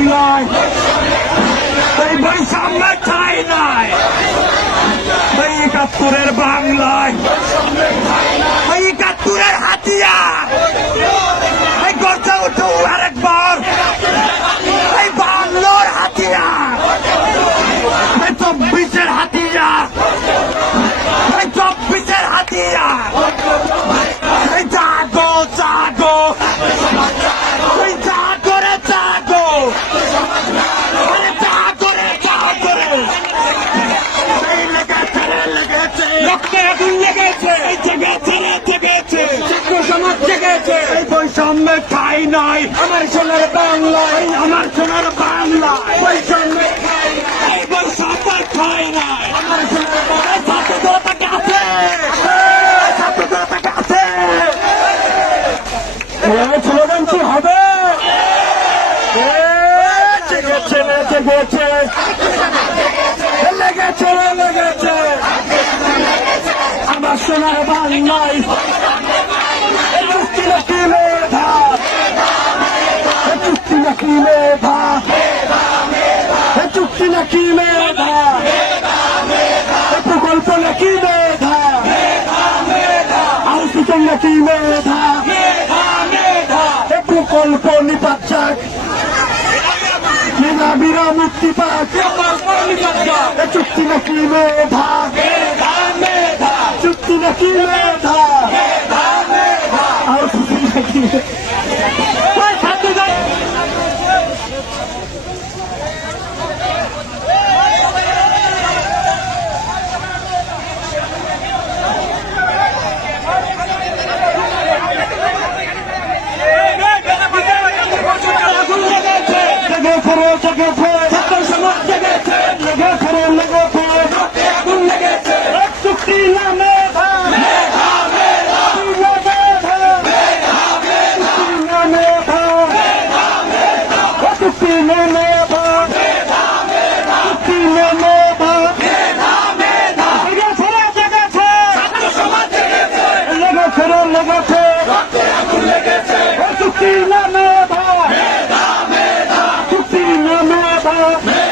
বাংলায় এই বৈষম্য ঠাই নাই এই একাত্তরের বাংলায় এই একাত্তরের হাতিয়ার এই গর্জা উঠু আরেকবার এই বাংলোর হাতিয়ার এই চব্বিশের হাতিয়ার এই চব্বিশের হাতিয়ার এই জাগো জাগো রক্তে আগুন লেগেছে। এই জেগেছে রে জেগেছে ছাত্র সমাজ জেগেছে এই বৈষম্যে ঠাই নাই। আমার সোনার বাংলায় আমার সোনার বাংলায় বৈষম্যে ঠাই নাই। এই ঠাই নাই। আমার সোনার বাংলায় ছাত্র স্লোগান কি হবে। রে জেগেছে লেগেছে। রে লেগেছে। আমার সোনার বাংলায় চুক্তি নাকি মেধা? চুক্তি নাকি মেধা? চুক্তি নাকি মেধা? প্রকল্প নাকি মেধা? আউটপুট নাকি মেধা? প্রকল্প নিপাত মেধাবীরা মুক্তি পাক। চুক্তি নাকি মেধা? চুক্তি নাকি মেধা? আউটপুট নাকি ওই ছাত্রদের আগুন লেগেছে লেগেছে রে Yeah.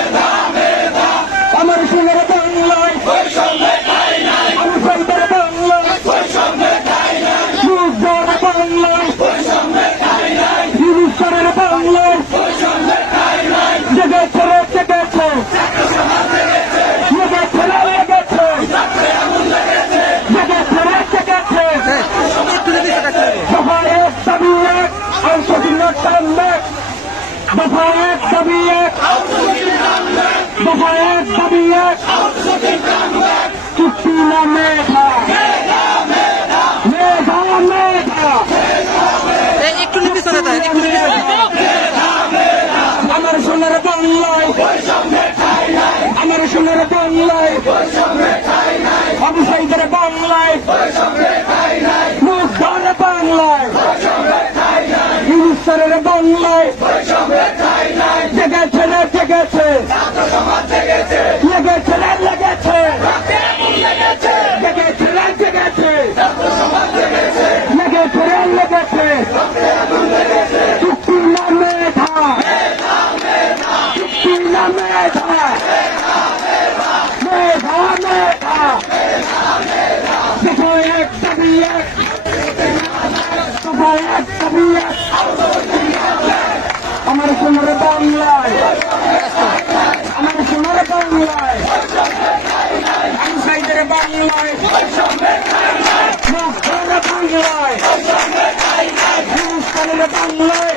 আমার সোনার বাংলায় আমার সোনার বাংলায় আবু সাইদের বাংলায় মুগ্ধর বাংলায় হিন্দুস্তানের বাংলায় জেগেছে রে জেগেছে। এক দাবি এক এক দাবি এক আমার সোনার বাংলায় আমার সোনার বাংলায় আমি সাইদের বাংলায় বাংলায় হিন্দুস্তানের বাংলায়